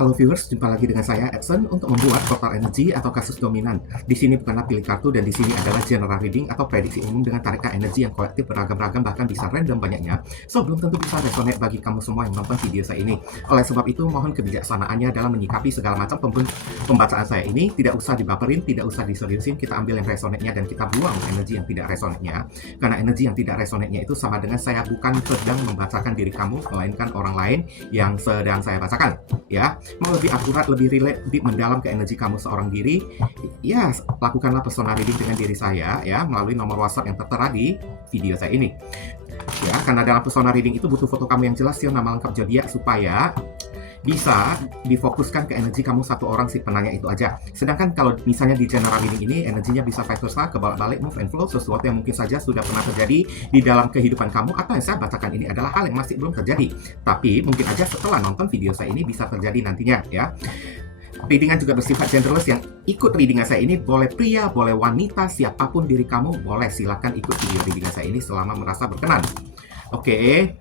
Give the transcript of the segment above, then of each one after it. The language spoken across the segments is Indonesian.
Halo viewers, jumpa lagi dengan saya Edson untuk membuat total energy atau kasus dominan. Di sini bukanlah pilih kartu dan di sini adalah general reading atau prediksi umum dengan tarikan energi yang kolektif beragam-ragam bahkan bisa random banyaknya. So belum tentu bisa resonate bagi kamu semua yang nonton video saya ini. Oleh sebab itu mohon kebijaksanaannya dalam menyikapi segala macam pembacaan saya ini. Tidak usah dibaperin, tidak usah diseriusin. Kita ambil yang resonate-nya dan kita buang energi yang tidak resonate-nya. Karena energi yang tidak resonate-nya itu sama dengan saya bukan sedang membacakan diri kamu, melainkan orang lain yang sedang saya bacakan. Ya. Mau lebih akurat, lebih relate, lebih mendalam ke energi kamu seorang diri, ya lakukanlah personal reading dengan diri saya ya melalui nomor WhatsApp yang tertera di video saya ini. Ya, karena dalam personal reading itu butuh foto kamu yang jelas, nama lengkap zodiak supaya bisa difokuskan ke energi kamu satu orang si penanya itu aja. Sedangkan kalau misalnya di general reading ini energinya bisa vice versa, kebalik-balik, move and flow, sesuatu yang mungkin saja sudah pernah terjadi di dalam kehidupan kamu atau yang saya bacakan ini adalah hal yang masih belum terjadi. Tapi mungkin aja setelah nonton video saya ini bisa terjadi nantinya ya. Readingan juga bersifat genderless, yang ikut readingan saya ini boleh pria, boleh wanita, siapapun diri kamu, boleh silakan ikut video readingan saya ini selama merasa berkenan. Oke.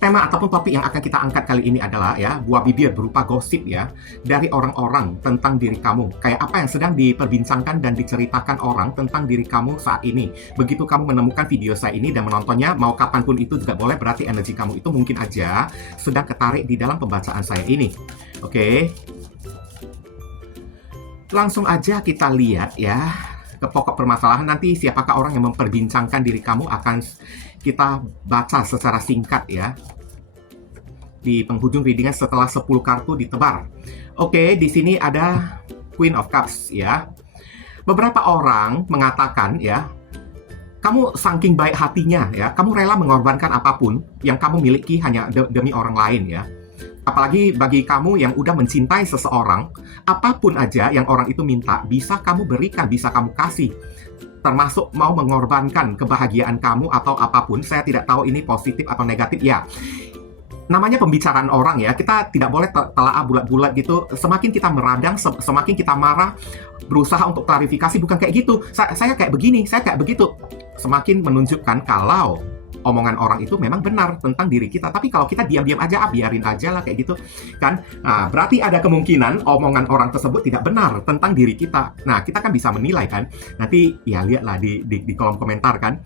Tema ataupun topik yang akan kita angkat kali ini adalah ya buah bibir berupa gosip ya dari orang-orang tentang diri kamu. Kayak apa yang sedang diperbincangkan dan diceritakan orang tentang diri kamu saat ini. Begitu kamu menemukan video saya ini dan menontonnya, mau kapanpun itu juga boleh, berarti energi kamu itu mungkin aja sedang ketarik di dalam pembacaan saya ini. Oke. Langsung aja kita lihat ya ke pokok permasalahan. Nanti siapakah orang yang memperbincangkan diri kamu akan kita baca secara singkat ya di penghujung readingan setelah 10 kartu ditebar. Oke, di sini ada Queen of Cups ya. Beberapa orang mengatakan ya, kamu saking baik hatinya ya, kamu rela mengorbankan apapun yang kamu miliki hanya demi orang lain ya. Apalagi bagi kamu yang udah mencintai seseorang, apapun aja yang orang itu minta, bisa kamu berikan, bisa kamu kasih. Termasuk mau mengorbankan kebahagiaan kamu atau apapun. Saya tidak tahu ini positif atau negatif ya. Namanya pembicaraan orang ya, kita tidak boleh telaah bulat-bulat gitu. Semakin kita meradang, semakin kita marah, berusaha untuk klarifikasi, bukan kayak gitu. Saya kayak begini, saya kayak begitu. Semakin menunjukkan kalau omongan orang itu memang benar tentang diri kita. Tapi kalau kita diam-diam aja, biarin aja lah kayak gitu kan. Nah, berarti ada kemungkinan omongan orang tersebut tidak benar tentang diri kita. Nah, kita kan bisa menilai kan. Nanti ya lihatlah di kolom komentar kan.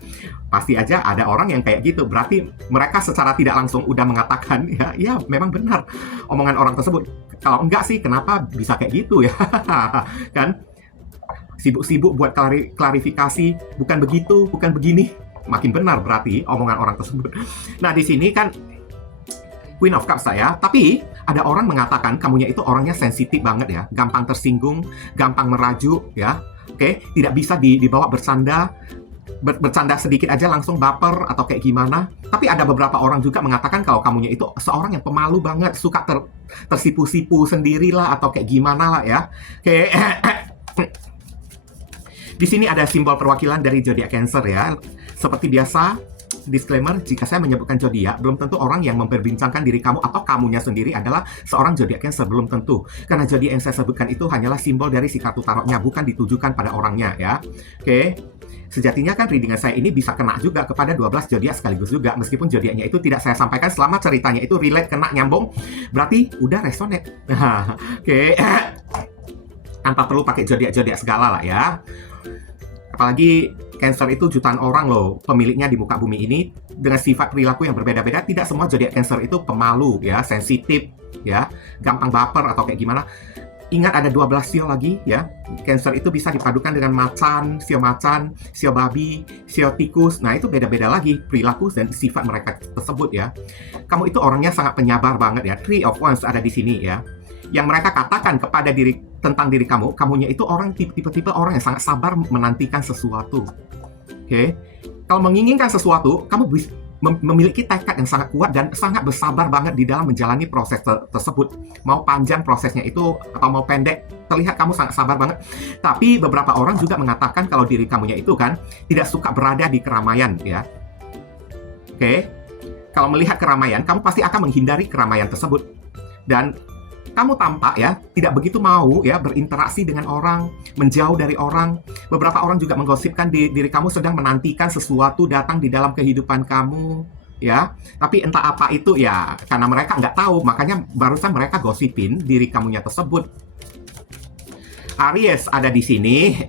Pasti aja ada orang yang kayak gitu. Berarti mereka secara tidak langsung udah mengatakan ya memang benar omongan orang tersebut. Kalau enggak sih kenapa bisa kayak gitu ya. Kan sibuk-sibuk buat klarifikasi, bukan begitu, bukan begini. Makin benar berarti omongan orang tersebut. Nah, di sini kan Queen of Cups saya, tapi ada orang mengatakan kamunya itu orangnya sensitif banget ya, gampang tersinggung, gampang merajuk ya. Oke, tidak bisa dibawa bercanda. Bercanda sedikit aja langsung baper atau kayak gimana. Tapi ada beberapa orang juga mengatakan kalau kamunya itu seorang yang pemalu banget, suka tersipu-sipu sendirilah atau kayak gimana lah ya. Oke. Di sini ada simbol perwakilan dari zodiak Cancer ya. Seperti biasa, disclaimer, jika saya menyebutkan zodiak, belum tentu orang yang memperbincangkan diri kamu atau kamunya sendiri adalah seorang zodiak Cancer, belum tentu. Karena zodiak yang saya sebutkan itu hanyalah simbol dari si kartu tarotnya, bukan ditujukan pada orangnya ya. Oke. Sejatinya kan readingan saya ini bisa kena juga kepada 12 zodiak sekaligus juga, meskipun zodiaknya itu tidak saya sampaikan selama ceritanya itu relate, kena, nyambung, berarti udah resonate. Oke. Tanpa perlu pakai zodiak-zodiak segala lah ya. Apalagi Cancer itu jutaan orang loh pemiliknya di muka bumi ini dengan sifat perilaku yang berbeda-beda. Tidak semua zodiak Cancer itu pemalu ya, sensitif ya, gampang baper atau kayak gimana. Ingat ada 12 sio lagi ya. Cancer itu bisa dipadukan dengan macan, sio babi, sio tikus. Nah, itu beda-beda lagi perilaku dan sifat mereka tersebut ya. Kamu itu orangnya sangat penyabar banget ya. Three of Wands ada di sini ya. Yang mereka katakan kepada tentang diri kamu, kamunya itu orang tipe-tipe orang yang sangat sabar menantikan sesuatu. Oke. Kalau menginginkan sesuatu, kamu memiliki tekad yang sangat kuat dan sangat bersabar banget di dalam menjalani proses tersebut. Mau panjang prosesnya itu atau mau pendek, terlihat kamu sangat sabar banget. Tapi beberapa orang juga mengatakan kalau diri kamunya itu kan tidak suka berada di keramaian ya. Oke. Kalau melihat keramaian, kamu pasti akan menghindari keramaian tersebut. Dan kamu tampak ya tidak begitu mau ya berinteraksi dengan orang, menjauh dari orang. Beberapa orang juga menggosipkan diri kamu sedang menantikan sesuatu datang di dalam kehidupan kamu. ya. Tapi entah apa itu ya, karena mereka nggak tahu, makanya barusan mereka gosipin diri kamunya tersebut. Aries ada di sini.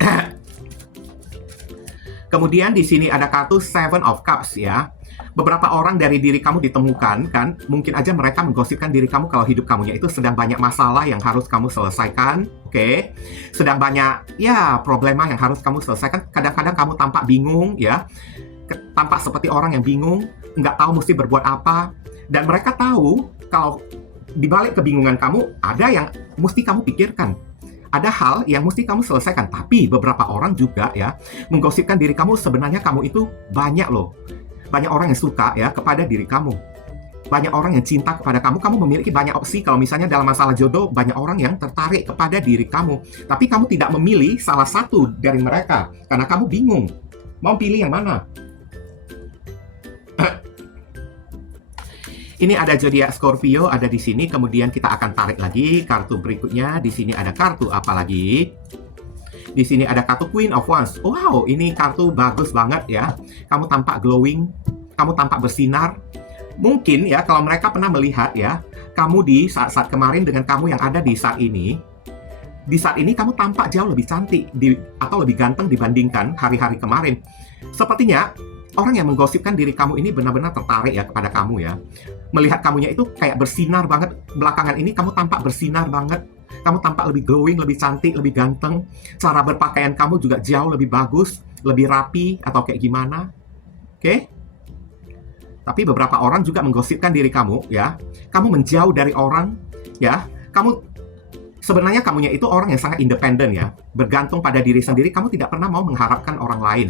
Kemudian di sini ada kartu Seven of Cups ya. Beberapa orang dari diri kamu ditemukan kan, mungkin aja mereka menggosipkan diri kamu kalau hidup kamunya itu sedang banyak masalah yang harus kamu selesaikan, oke? Sedang banyak ya problema yang harus kamu selesaikan. Kadang-kadang kamu tampak bingung ya, tampak seperti orang yang bingung, nggak tahu mesti berbuat apa. Dan mereka tahu kalau di balik kebingungan kamu ada yang mesti kamu pikirkan. Ada hal yang mesti kamu selesaikan. Tapi beberapa orang juga ya menggosipkan diri kamu sebenarnya kamu itu banyak loh. Banyak orang yang suka ya kepada diri kamu. Banyak orang yang cinta kepada kamu. Kamu memiliki banyak opsi. Kalau misalnya dalam masalah jodoh, banyak orang yang tertarik kepada diri kamu. Tapi kamu tidak memilih salah satu dari mereka. Karena kamu bingung. Mau pilih yang mana? Ini ada zodiak Scorpio ada di sini. Kemudian kita akan tarik lagi kartu berikutnya. Di sini ada kartu apa lagi? Di sini ada kartu Queen of Wands. Wow, ini kartu bagus banget ya. Kamu tampak glowing, kamu tampak bersinar. Mungkin ya kalau mereka pernah melihat ya, kamu di saat-saat kemarin dengan kamu yang ada di saat ini. Di saat ini kamu tampak jauh lebih cantik atau lebih ganteng dibandingkan hari-hari kemarin. Sepertinya orang yang menggosipkan diri kamu ini benar-benar tertarik ya kepada kamu ya. Melihat kamunya itu kayak bersinar banget. Belakangan ini kamu tampak bersinar banget. Kamu tampak lebih glowing, lebih cantik, lebih ganteng. Cara berpakaian kamu juga jauh lebih bagus, lebih rapi, atau kayak gimana. Oke? Tapi beberapa orang juga menggosipkan diri kamu, ya. Kamu menjauh dari orang, ya. Sebenarnya kamunya itu orang yang sangat independen, ya. Bergantung pada diri sendiri, kamu tidak pernah mau mengharapkan orang lain.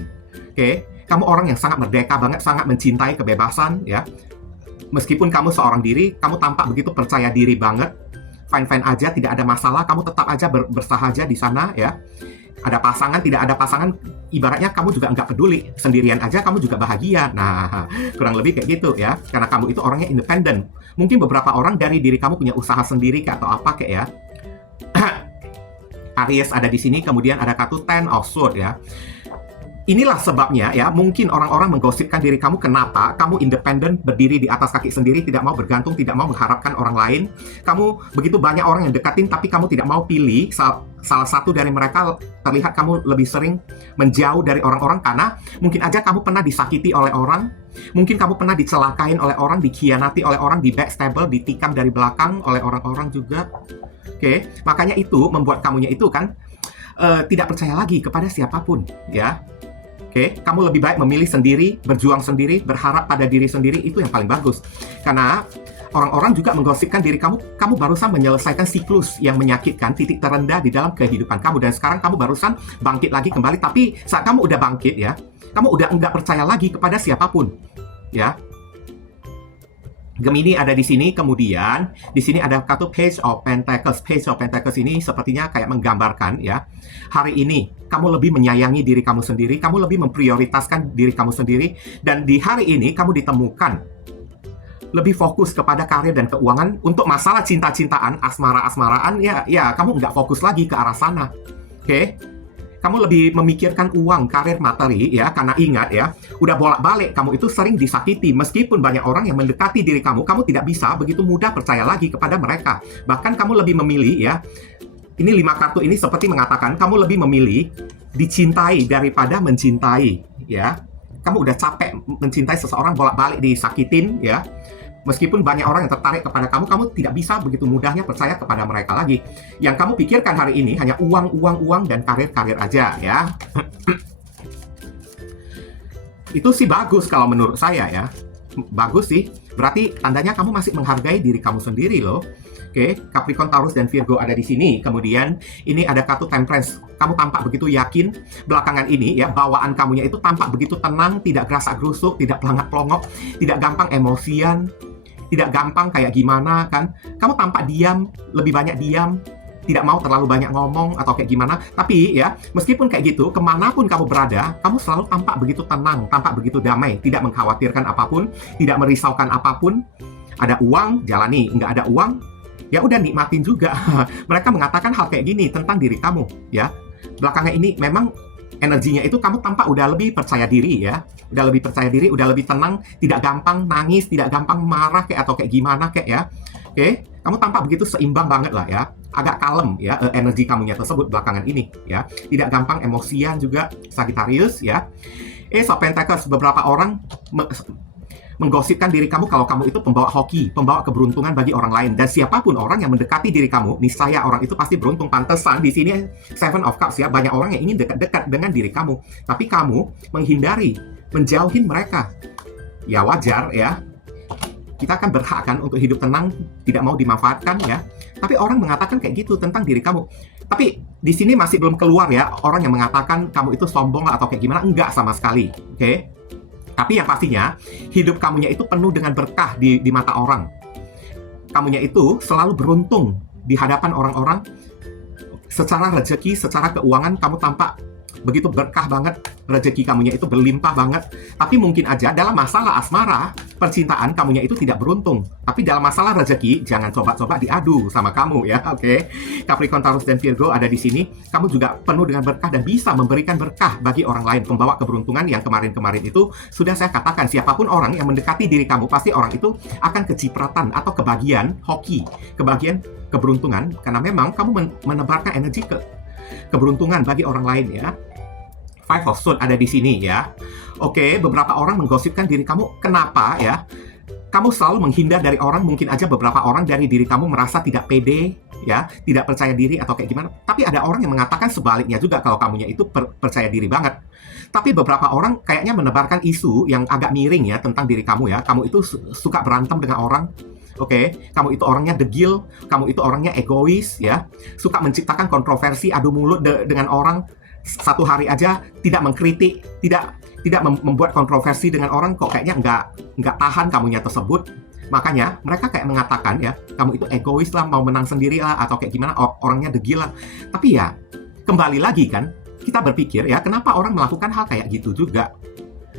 Oke? Kamu orang yang sangat merdeka banget, sangat mencintai kebebasan, ya. Meskipun kamu seorang diri, kamu tampak begitu percaya diri banget. Fine-fine aja, tidak ada masalah, kamu tetap aja bersahaja di sana ya. Ada pasangan, tidak ada pasangan, ibaratnya kamu juga nggak peduli. Sendirian aja kamu juga bahagia. Nah, kurang lebih kayak gitu ya. Karena kamu itu orangnya independen. Mungkin beberapa orang dari diri kamu punya usaha sendiri kayak atau apa kayak ya. Aries ada di sini, kemudian ada kartu Ten of Swords ya. Inilah sebabnya ya, mungkin orang-orang menggosipkan diri kamu kenapa kamu independen, berdiri di atas kaki sendiri, tidak mau bergantung, tidak mau mengharapkan orang lain. Kamu begitu banyak orang yang dekatin, tapi kamu tidak mau pilih salah satu dari mereka. Terlihat kamu lebih sering menjauh dari orang-orang karena mungkin aja kamu pernah disakiti oleh orang, mungkin kamu pernah dicelakain oleh orang, dikhianati oleh orang, di backstabber, ditikam dari belakang oleh orang-orang juga. Oke, makanya itu membuat kamunya itu kan tidak percaya lagi kepada siapapun ya. Oke, kamu lebih baik memilih sendiri, berjuang sendiri, berharap pada diri sendiri, itu yang paling bagus. Karena orang-orang juga menggosipkan diri kamu barusan menyelesaikan siklus yang menyakitkan, titik terendah di dalam kehidupan kamu. Dan sekarang kamu barusan bangkit lagi kembali, tapi saat kamu udah bangkit ya, kamu udah nggak percaya lagi kepada siapapun. Ya. Gemini ada di sini, kemudian di sini ada kartu Page of Pentacles. Page of Pentacles ini sepertinya kayak menggambarkan ya, hari ini kamu lebih menyayangi diri kamu sendiri, kamu lebih memprioritaskan diri kamu sendiri, dan di hari ini kamu ditemukan lebih fokus kepada karir dan keuangan. Untuk masalah cinta-cintaan, asmara-asmaraan, ya kamu nggak fokus lagi ke arah sana. Oke? Kamu lebih memikirkan uang, karir, materi ya, karena ingat ya, udah bolak-balik kamu itu sering disakiti. Meskipun banyak orang yang mendekati diri kamu tidak bisa begitu mudah percaya lagi kepada mereka. Bahkan kamu lebih memilih ya, ini 5 kartu ini seperti mengatakan kamu lebih memilih dicintai daripada mencintai ya. Kamu udah capek mencintai seseorang, bolak-balik disakitin ya. Meskipun banyak orang yang tertarik kepada kamu tidak bisa begitu mudahnya percaya kepada mereka lagi. Yang kamu pikirkan hari ini hanya uang, dan karir aja ya. Itu sih bagus kalau menurut saya ya. Bagus sih. Berarti tandanya kamu masih menghargai diri kamu sendiri loh. Oke, Capricorn, Taurus, dan Virgo ada di sini. Kemudian ini ada kartu Temperance. Kamu tampak begitu yakin belakangan ini ya, bawaan kamunya itu tampak begitu tenang, tidak gerasak-gerusuk, tidak pelangak-pelongok, tidak gampang emosian, tidak gampang kayak gimana kan. Kamu tampak diam, lebih banyak diam, tidak mau terlalu banyak ngomong atau kayak gimana. Tapi ya, meskipun kayak gitu, kemanapun kamu berada, kamu selalu tampak begitu tenang, tampak begitu damai, tidak mengkhawatirkan apapun, tidak merisaukan apapun. Ada uang, jalani. Nggak ada uang, ya udah nikmatin juga. Mereka mengatakan hal kayak gini tentang diri kamu ya. Belakangan ini memang energinya itu kamu tampak udah lebih percaya diri ya, udah lebih percaya diri, udah lebih tenang, tidak gampang nangis, tidak gampang marah kayak atau kayak gimana kayak ya. Oke, kamu tampak begitu seimbang banget lah ya, agak kalem ya, energi kamunya tersebut belakangan ini ya, tidak gampang emosian juga Sagittarius ya. Ace of Pentacles, beberapa orang menggosipkan diri kamu kalau kamu itu pembawa hoki, pembawa keberuntungan bagi orang lain. Dan siapapun orang yang mendekati diri kamu, niscaya orang itu pasti beruntung. Pantesan di sini Seven of Cups ya, banyak orang yang ingin dekat-dekat dengan diri kamu, tapi kamu menghindari, menjauhin mereka. Ya wajar ya. Kita kan berhak kan untuk hidup tenang, tidak mau dimanfaatkan ya. Tapi orang mengatakan kayak gitu tentang diri kamu. Tapi di sini masih belum keluar ya orang yang mengatakan kamu itu sombong lah atau kayak gimana. Enggak sama sekali. Oke? Tapi yang pastinya, hidup kamunya itu penuh dengan berkah di mata orang. Kamunya itu selalu beruntung di hadapan orang-orang. Secara rezeki, secara keuangan, kamu tampak begitu berkah banget. Rezeki kamunya itu berlimpah banget. Tapi mungkin aja dalam masalah asmara, percintaan kamunya itu tidak beruntung. Tapi dalam masalah rezeki, jangan coba-coba diadu sama kamu ya, oke? Capricorn, Taurus, dan Virgo ada di sini. Kamu juga penuh dengan berkah dan bisa memberikan berkah bagi orang lain. Pembawa keberuntungan yang kemarin-kemarin itu sudah saya katakan, siapapun orang yang mendekati diri kamu, pasti orang itu akan kecipratan atau kebagian hoki, kebagian keberuntungan, karena memang kamu menebarkan energi keberuntungan bagi orang lain ya. Five of Swords ada di sini ya. Oke, beberapa orang menggosipkan diri kamu. Kenapa ya? Kamu selalu menghindar dari orang. Mungkin aja beberapa orang dari diri kamu merasa tidak pede ya, tidak percaya diri atau kayak gimana. Tapi ada orang yang mengatakan sebaliknya juga kalau kamunya itu percaya diri banget. Tapi beberapa orang kayaknya menebarkan isu yang agak miring ya tentang diri kamu ya. Kamu itu suka berantem dengan orang. Oke, kamu itu orangnya degil, kamu itu orangnya egois ya, suka menciptakan kontroversi, adu mulut dengan orang. Satu hari aja tidak mengkritik, tidak membuat kontroversi dengan orang, kok kayaknya nggak tahan kamunya tersebut. Makanya mereka kayak mengatakan ya, kamu itu egois lah, mau menang sendiri lah, atau kayak gimana, orangnya degil lah. Tapi ya, kembali lagi kan, kita berpikir ya, kenapa orang melakukan hal kayak gitu juga?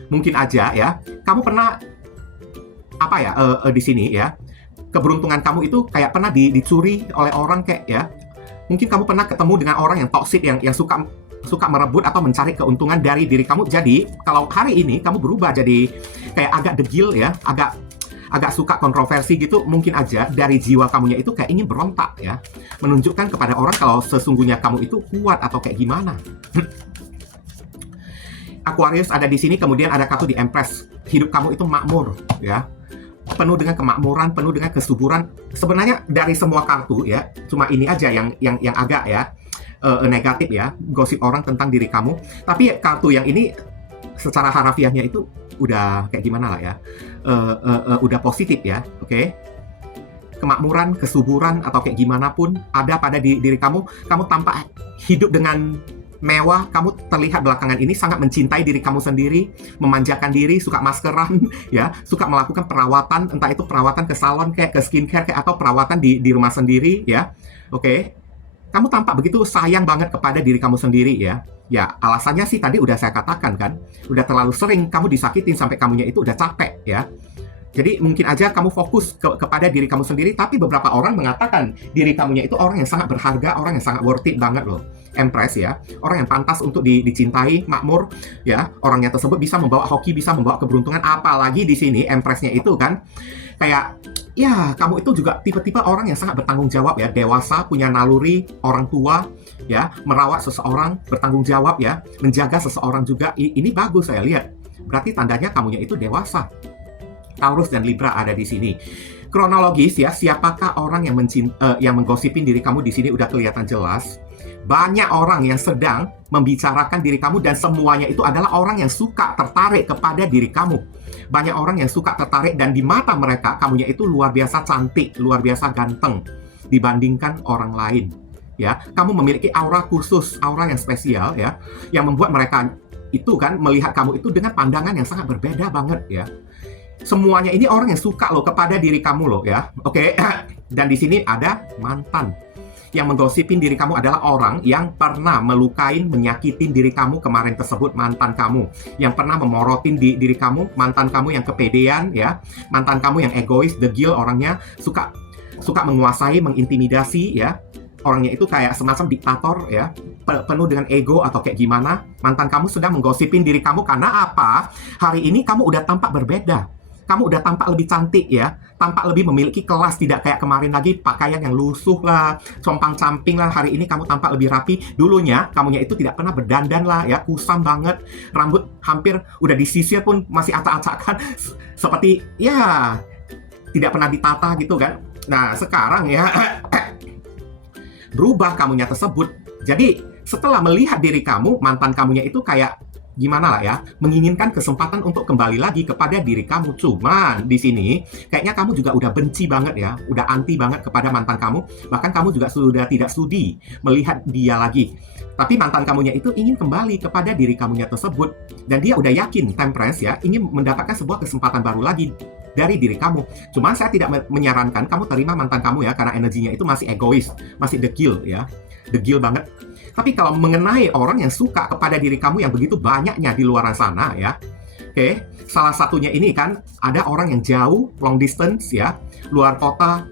Mungkin aja ya, kamu pernah apa ya di sini ya, keberuntungan kamu itu kayak pernah dicuri oleh orang kayak ya. Mungkin kamu pernah ketemu dengan orang yang toksik, yang suka merebut atau mencari keuntungan dari diri kamu. Jadi kalau hari ini kamu berubah jadi kayak agak degil ya, agak suka kontroversi gitu, mungkin aja dari jiwa kamunya itu kayak ingin berontak ya, menunjukkan kepada orang kalau sesungguhnya kamu itu kuat atau kayak gimana. Aquarius ada di sini, kemudian ada kartu di Empress. Hidup kamu itu makmur ya, penuh dengan kemakmuran, penuh dengan kesuburan. Sebenarnya dari semua kartu ya, cuma ini aja yang agak ya negatif ya, gosip orang tentang diri kamu. Tapi kartu yang ini secara harafiahnya itu udah kayak gimana lah ya, udah positif ya, oke? Kemakmuran, kesuburan atau kayak gimana pun ada pada diri kamu. Kamu tampak hidup dengan mewah. Kamu terlihat belakangan ini sangat mencintai diri kamu sendiri, memanjakan diri, suka maskeran ya, suka melakukan perawatan, entah itu perawatan ke salon kayak ke skincare kayak atau perawatan di rumah sendiri ya, oke? Kamu tampak begitu sayang banget kepada diri kamu sendiri ya. Ya, alasannya sih tadi udah saya katakan kan. Udah terlalu sering kamu disakitin sampai kamunya itu udah capek ya. Jadi mungkin aja kamu fokus kepada diri kamu sendiri. Tapi beberapa orang mengatakan diri kamunya itu orang yang sangat berharga, orang yang sangat worth it banget loh. Empress ya, orang yang pantas untuk dicintai, makmur ya. Orangnya tersebut bisa membawa hoki, bisa membawa keberuntungan. Apalagi di sini Empressnya itu kan kayak ya, kamu itu juga tipe-tipe orang yang sangat bertanggung jawab ya, dewasa, punya naluri, orang tua ya, merawat seseorang, bertanggung jawab ya, menjaga seseorang juga. Ini bagus saya lihat. Berarti tandanya kamunya itu dewasa. Taurus dan Libra ada di sini. Kronologis ya, siapakah orang yang menggosipin diri kamu di sini udah kelihatan jelas. Banyak orang yang sedang membicarakan diri kamu dan semuanya itu adalah orang yang suka tertarik kepada diri kamu. Banyak orang yang suka tertarik dan di mata mereka kamunya itu luar biasa cantik, luar biasa ganteng dibandingkan orang lain. Ya, kamu memiliki aura khusus, aura yang spesial ya, yang membuat mereka itu kan melihat kamu itu dengan pandangan yang sangat berbeda banget ya. Semuanya ini orang yang suka loh kepada diri kamu loh ya. Oke. Dan di sini ada mantan. Yang menggosipin diri kamu adalah orang yang pernah melukain, menyakitin diri kamu kemarin tersebut, mantan kamu. Yang pernah memorotin diri kamu, mantan kamu yang kepedean ya. Mantan kamu yang egois, degil orangnya, suka menguasai, mengintimidasi ya. Orangnya itu kayak semacam diktator ya. penuh dengan ego atau kayak gimana, mantan kamu sedang menggosipin diri kamu karena apa? Hari ini kamu udah tampak berbeda. Kamu udah tampak lebih cantik ya, tampak lebih memiliki kelas, tidak kayak kemarin lagi pakaian yang lusuh lah, compang-camping lah. Hari ini kamu tampak lebih rapi. Dulunya kamunya itu tidak pernah berdandan lah ya, kusam banget, rambut hampir udah disisir pun masih acak-acakan, seperti ya tidak pernah ditata gitu kan. Nah sekarang ya berubah kamunya tersebut. Jadi setelah melihat diri kamu, mantan kamunya itu kayak gimana lah ya, menginginkan kesempatan untuk kembali lagi kepada diri kamu. Cuman di sini kayaknya kamu juga udah benci banget ya, udah anti banget kepada mantan kamu. Bahkan kamu juga sudah tidak sudi melihat dia lagi. Tapi mantan kamunya itu ingin kembali kepada diri kamunya tersebut. Dan dia udah yakin, Temperance ya, ingin mendapatkan sebuah kesempatan baru lagi dari diri kamu. Cuman saya tidak menyarankan kamu terima mantan kamu ya, karena energinya itu masih egois, masih degil ya, degil banget. Tapi kalau mengenai orang yang suka kepada diri kamu yang begitu banyaknya di luar sana ya, oke, salah satunya ini kan ada orang yang jauh, long distance ya, luar kota,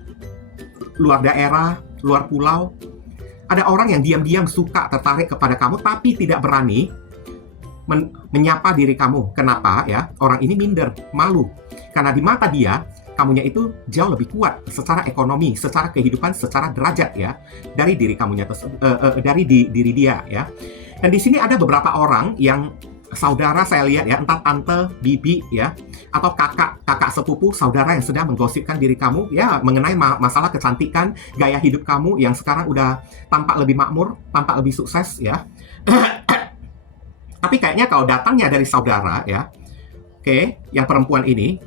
luar daerah, luar pulau. Ada orang yang diam-diam suka tertarik kepada kamu tapi tidak berani menyapa diri kamu. Kenapa ya? Orang ini minder, malu. Karena di mata dia, kamunya itu jauh lebih kuat secara ekonomi, secara kehidupan, secara derajat ya, dari diri kamunya dari diri dia ya. Dan di sini ada beberapa orang yang saudara saya lihat ya, entah tante, bibi ya, atau kakak sepupu, saudara yang sedang menggosipkan diri kamu ya, mengenai masalah kecantikan, gaya hidup kamu yang sekarang udah tampak lebih makmur, tampak lebih sukses ya. Tapi kayaknya kalau datangnya dari saudara ya, oke, yang perempuan ini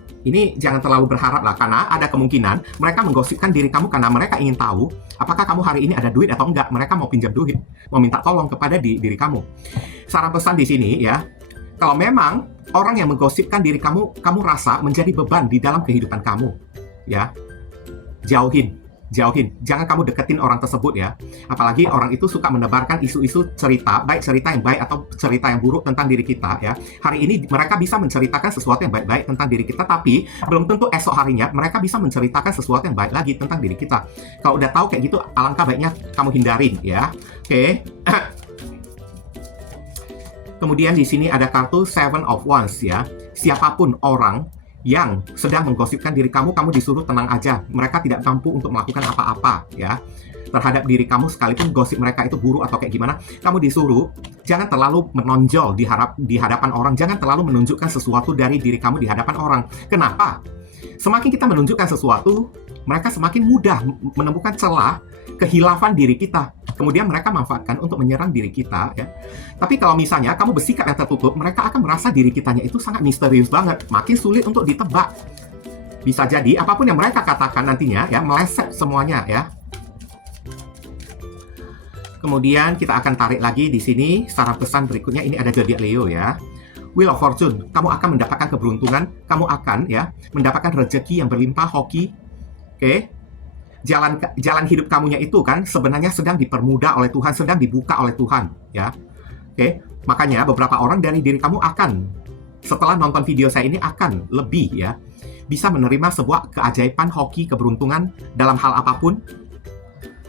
jangan terlalu berharap lah, karena ada kemungkinan mereka menggosipkan diri kamu karena mereka ingin tahu apakah kamu hari ini ada duit atau enggak. Mereka mau pinjam duit, mau minta tolong kepada diri kamu. Saran pesan di sini ya, kalau memang orang yang menggosipkan diri kamu rasa menjadi beban di dalam kehidupan kamu ya, jauhin. Jangan kamu deketin orang tersebut ya. Apalagi orang itu suka menebarkan isu-isu cerita, baik cerita yang baik atau cerita yang buruk tentang diri kita ya. Hari ini mereka bisa menceritakan sesuatu yang baik-baik tentang diri kita, tapi belum tentu esok harinya mereka bisa menceritakan sesuatu yang baik lagi tentang diri kita. Kalau udah tahu kayak gitu, alangkah baiknya kamu hindarin ya. Oke. Kemudian di sini ada kartu Seven of Wands ya. Siapapun orang yang sedang menggosipkan diri kamu disuruh tenang aja. Mereka tidak mampu untuk melakukan apa-apa ya terhadap diri kamu, sekalipun gosip mereka itu buruk atau kayak gimana. Kamu disuruh jangan terlalu menonjol di hadapan orang, jangan terlalu menunjukkan sesuatu dari diri kamu di hadapan orang. Kenapa? Semakin kita menunjukkan sesuatu, mereka semakin mudah menemukan celah kehilafan diri kita. Kemudian mereka manfaatkan untuk menyerang diri kita ya. Tapi kalau misalnya kamu bersikap yang tertutup, mereka akan merasa diri kitanya itu sangat misterius banget, makin sulit untuk ditebak. Bisa jadi apapun yang mereka katakan nantinya ya, meleset semuanya ya. Kemudian kita akan tarik lagi di sini saran pesan berikutnya. Ini ada zodiak Leo ya. Wheel of Fortune, kamu akan mendapatkan keberuntungan, kamu akan ya mendapatkan rezeki yang berlimpah, hoki. Oke. Jalan hidup kamunya itu kan sebenarnya sedang dipermudah oleh Tuhan, sedang dibuka oleh Tuhan ya. Oke, makanya beberapa orang dari diri kamu akan, setelah nonton video saya ini, akan lebih ya bisa menerima sebuah keajaiban, hoki, keberuntungan dalam hal apapun.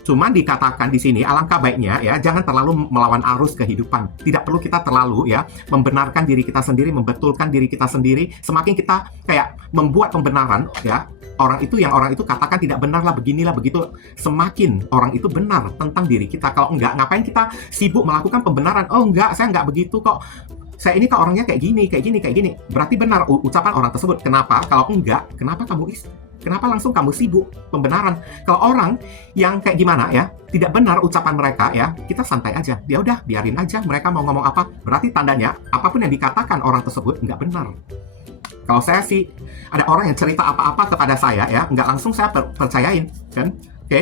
Cuman dikatakan di sini alangkah baiknya ya jangan terlalu melawan arus kehidupan. Tidak perlu kita terlalu ya membenarkan diri kita sendiri, membetulkan diri kita sendiri. Semakin kita kayak membuat pembenaran ya, orang itu katakan tidak benar lah, beginilah, begitu, semakin orang itu benar tentang diri kita. Kalau enggak, ngapain kita sibuk melakukan pembenaran? Oh enggak, saya enggak begitu kok. Saya ini kok orangnya kayak gini. Berarti benar ucapan orang tersebut. Kenapa? Kalau enggak, kenapa langsung kamu sibuk pembenaran? Kalau orang yang kayak gimana ya, tidak benar ucapan mereka ya, kita santai aja. Ya udah, biarin aja mereka mau ngomong apa. Berarti tandanya apapun yang dikatakan orang tersebut enggak benar. Kalau saya sih, ada orang yang cerita apa-apa kepada saya ya, nggak langsung saya percayain kan, oke?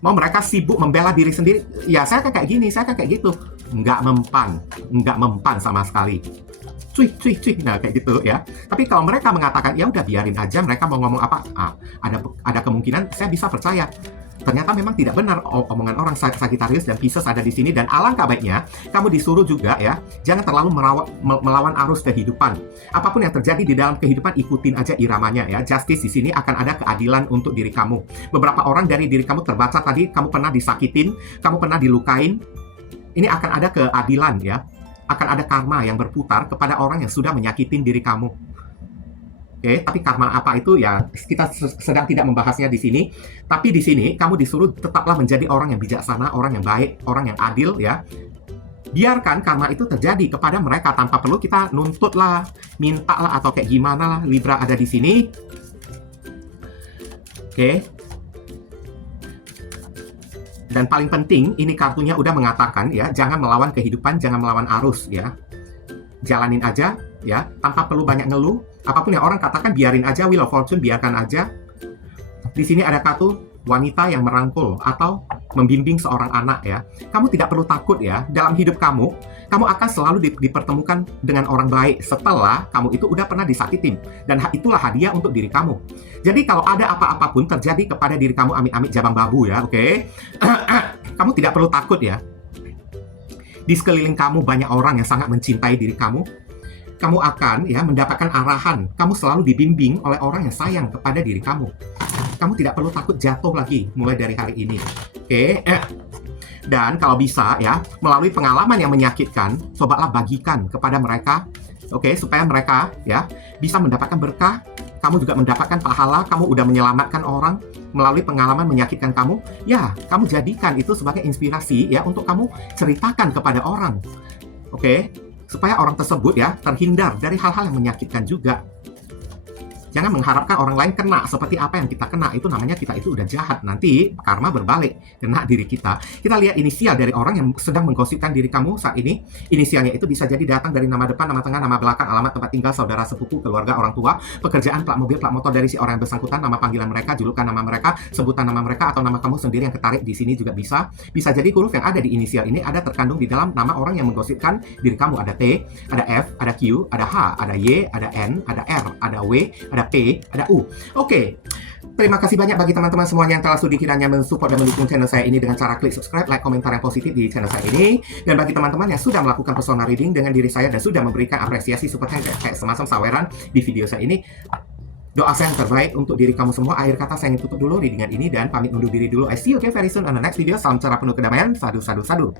Mau mereka sibuk membela diri sendiri, ya saya kayak gini, saya kayak gitu, nggak mempan sama sekali. Cuy, nah kayak gitu ya. Tapi kalau mereka mengatakan ya udah biarin aja, mereka mau ngomong apa, ada kemungkinan saya bisa percaya. Ternyata memang tidak benar omongan orang. Sagittarius dan Pisces ada di sini, dan alangkah baiknya kamu disuruh juga ya, jangan terlalu melawan arus kehidupan. Apapun yang terjadi di dalam kehidupan, ikutin aja iramanya ya. Justice di sini akan ada keadilan untuk diri kamu. Beberapa orang dari diri kamu terbaca tadi, kamu pernah disakitin, kamu pernah dilukain ini akan ada keadilan ya. Akan ada karma yang berputar kepada orang yang sudah menyakitin diri kamu. Oke, tapi karma apa itu ya kita sedang tidak membahasnya di sini. Tapi di sini kamu disuruh tetaplah menjadi orang yang bijaksana, orang yang baik, orang yang adil ya. Biarkan karma itu terjadi kepada mereka tanpa perlu kita nuntut lah, minta lah atau kayak gimana lah. Libra ada di sini. Oke. Dan paling penting ini kartunya udah mengatakan ya, jangan melawan kehidupan, jangan melawan arus ya. Jalanin aja ya, tanpa perlu banyak ngeluh. Apapun yang orang katakan biarin aja, Wheel of Fortune biarkan aja. Di sini ada kartu wanita yang merangkul atau membimbing seorang anak ya. Kamu tidak perlu takut ya, dalam hidup kamu akan selalu dipertemukan dengan orang baik setelah kamu itu udah pernah disakitin. Dan itulah hadiah untuk diri kamu. Jadi kalau ada apa-apa pun terjadi kepada diri kamu, amit-amit jabang babu ya, oke? Kamu tidak perlu takut ya. Di sekeliling kamu banyak orang yang sangat mencintai diri kamu. Kamu akan ya mendapatkan arahan. Kamu selalu dibimbing oleh orang yang sayang kepada diri kamu. Kamu tidak perlu takut jatuh lagi mulai dari hari ini. Oke. Dan kalau bisa ya, melalui pengalaman yang menyakitkan, cobalah bagikan kepada mereka. Oke, supaya mereka ya bisa mendapatkan berkah. Kamu juga mendapatkan pahala. Kamu udah menyelamatkan orang melalui pengalaman menyakitkan kamu. Ya, kamu jadikan itu sebagai inspirasi ya untuk kamu ceritakan kepada orang. Oke. Supaya orang tersebut ya terhindar dari hal-hal yang menyakitkan juga. Jangan mengharapkan orang lain kena seperti apa yang kita kena. Itu namanya kita itu udah jahat. Nanti karma berbalik, kena diri kita. Kita lihat inisial dari orang yang sedang menggosipkan diri kamu saat ini. Inisialnya itu bisa jadi datang dari nama depan, nama tengah, nama belakang, alamat tempat tinggal, saudara sepupu, keluarga, orang tua, pekerjaan, plat mobil, plat motor dari si orang yang bersangkutan, nama panggilan mereka, julukan nama mereka, sebutan nama mereka, atau nama kamu sendiri yang ketarik di sini juga bisa. Bisa jadi huruf yang ada di inisial ini ada terkandung di dalam nama orang yang menggosipkan diri kamu. Ada T, ada F, ada Q, ada H, ada Y, ada N, ada R, ada W, ada P, ada U. Oke. Terima kasih banyak bagi teman-teman semuanya yang telah sudi kiranya mensupport dan mendukung channel saya ini dengan cara klik subscribe, like, komentar yang positif di channel saya ini. Dan bagi teman-teman yang sudah melakukan personal reading dengan diri saya dan sudah memberikan apresiasi super thanks kayak semacam saweran di video saya ini, doa saya yang terbaik untuk diri kamu semua. Akhir kata saya ingin tutup dulu readingan ini dan pamit undur diri dulu. I see you again very soon on the next video. Salam cerah penuh kedamaian. Sadu, sadu, sadu.